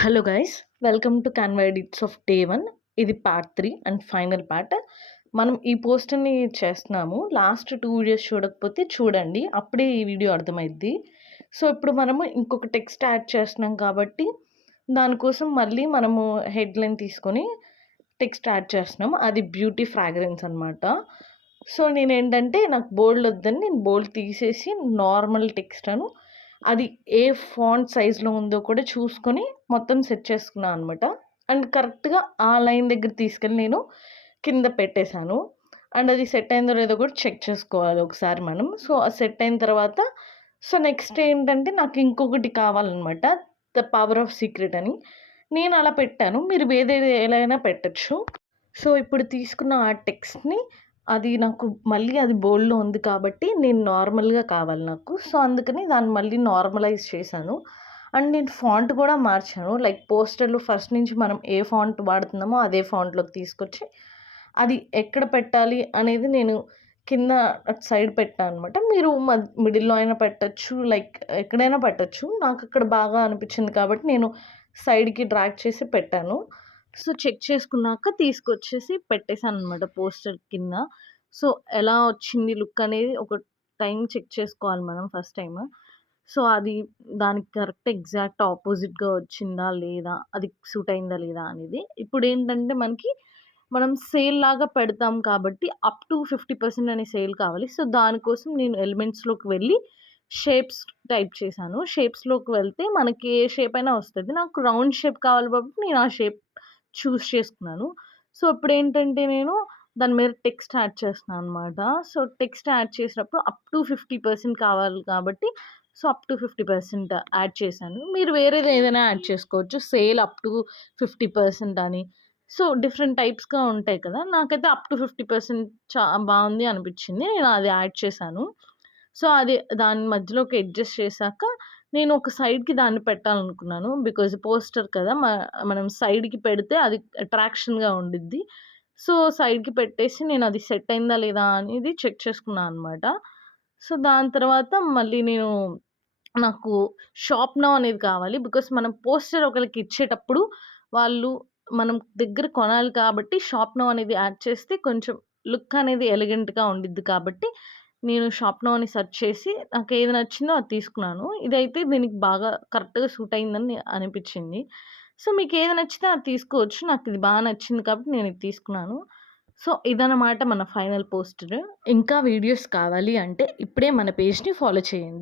Hello guys, welcome to Canva edits of day 1. ఇది part 3 and final part. మనం ఈ పోస్ట్‌ని చేస్తున్నాము. లాస్ట్ 2 వీడియోస్ చూడకపోతే చూడండి. అప్పుడే ఈ వీడియో అర్థమైద్ది. సో, ఇప్పుడు మనము ఇంకొక టెక్స్ట్ యాడ్ చేస్తున్నాం కాబట్టి, దానికోసం మళ్ళీ మనము హెడ్‌లైన్ తీసుకొని టెక్స్ట్ యాడ్ చేస్తున్నాం. అది బ్యూటీ ఫ్రాగ్రెన్స్ అనమాట. సో, నేనేంటంటే నాకు బోల్డ్ వద్దని నేను బోల్డ్ తీసేసి నార్మల్ టెక్స్ట్ అది ఏ ఫాంట్ సైజ్‌లో ఉందో కూడా చూసుకొని మొత్తం సెట్ చేసుకున్నా అనమాట. అండ్ కరెక్ట్‌గా ఆ లైన్ దగ్గర తీసుకెళ్ళి నేను కింద పెట్టేశాను. అండ్ అది సెట్ అయిందో లేదో కూడా చెక్ చేసుకోవాలి ఒకసారి మనం. సో, అది సెట్ అయిన తర్వాత నెక్స్ట్ ఏంటంటే నాకు ఇంకొకటి కావాలనమాట. 'ద పవర్ ఆఫ్ సీక్రెట్' అని. నేను అలా పెట్టాను. మీరు వేరేది ఎలా అయినా పెట్టొచ్చు. సో, ఇప్పుడు తీసుకున్న ఆ టెక్స్ట్‌ని అది నాకు మళ్ళీ అది బోల్డ్‌లో ఉంది కాబట్టి నేను నార్మల్‌గా కావాలి నాకు. సో, అందుకని దాన్ని మళ్ళీ నార్మలైజ్ చేశాను. అండ్ నేను ఫాంట్ కూడా మార్చాను. లైక్ పోస్టర్‌లో ఫస్ట్ నుంచి మనం ఏ ఫాంట్ వాడుతున్నామో అదే ఫాంట్‌లోకి తీసుకొచ్చి అది ఎక్కడ పెట్టాలి అనేది నేను కింద అటు సైడ్ పెట్టా అనమాట. మీరు మిడిల్‌లో అయినా పెట్టొచ్చు. లైక్ ఎక్కడైనా పెట్టొచ్చు. నాకక్కడ బాగా అనిపించింది కాబట్టి నేను సైడ్‌కి డ్రాగ్ చేసి పెట్టాను. సో, చెక్ చేసుకున్నాక తీసుకొచ్చేసి పెట్టేసాననమాట పోస్టర్ కింద. సో, ఎలా వచ్చింది లుక్ అనేది ఒక టైమ్ చెక్ చేసుకోవాలి మనం ఫస్ట్ టైమ్. సో, అది దానికి కరెక్ట్ ఎగ్జాక్ట్ ఆపోజిట్‌గా వచ్చిందా లేదా? అది సూట్ అయిందా లేదా అనేది. ఇప్పుడేంటంటే మనం సేల్ లాగా పెడతాం కాబట్టి అప్ టు 50% అనే సేల్ కావాలి. సో, దానికోసం నేను ఎలిమెంట్స్‌లోకి వెళ్ళి షేప్స్ టైప్ చేశాను. షేప్స్‌లోకి వెళ్తే మనకి ఏ షేప్ అయినా వస్తది. నాకు రౌండ్ షేప్ కావాలి కాబట్టి నేను ఆ షేప్ చూజ్ చేసుకున్నాను. సో, ఇప్పుడేంటంటే నేను దాని మీద టెక్స్ట్ యాడ్ చేస్తున్నాను అనమాట. సో, టెక్స్ట్ యాడ్ చేసినప్పుడు అప్ టు 50% కావాలి కాబట్టి అప్ టు 50% యాడ్ చేశాను. మీరు వేరేది ఏదైనా యాడ్ చేసుకోవచ్చు. సేల్ అప్ టు 50% అని. సో, డిఫరెంట్ టైప్స్‌గా ఉంటాయి కదా! నాకైతే అప్ టు 50% బావుంది అనిపిచ్చింది. నేను అది యాడ్ చేశాను. సో, అది దాని మధ్యలోకి అడ్జస్ట్ చేశాక నేను ఒక సైడ్‌కి దాన్ని పెట్టాలనుకున్నాను. బికాజ్ పోస్టర్ కదా! మనం సైడ్‌కి పెడితే అది అట్రాక్షన్‌గా ఉండిద్ది. సో, సైడ్‌కి పెట్టేసి నేను అది సెట్ అయిందా లేదా అనేది చెక్ చేసుకున్నా అనమాట. సో, దాని తర్వాత మళ్ళీ నాకు షాప్ నౌ అనేది కావాలి. బికాజ్ మనం పోస్టర్ ఒకళ్ళకి ఇచ్చేటప్పుడు వాళ్ళు మనం దగ్గర కొనాలి కాబట్టి షాప్ నౌ అనేది యాడ్ చేస్తే కొంచెం లుక్ అనేది ఎలిగెంట్‌గా ఉండిద్ది కాబట్టి నేను షాప్ నౌ అని సెర్చ్ చేసి నాకేది నచ్చిందో అది తీసుకున్నాను. ఇదైతే దీనికి బాగా కరెక్ట్‌గా సూట్ అయిందని అనిపిచ్చింది. సో, మీకేది నచ్చితే అది తీసుకోవచ్చు. నాకిది బా నచ్చింది కాబట్టి నేనిది తీసుకున్నాను. సో, ఇదనమాట మన ఫైనల్ పోస్టర్. ఇంకా వీడియోస్ కావాలి అంటే ఇప్పుడే మన పేజ్‌ని ఫాలో చేయండి.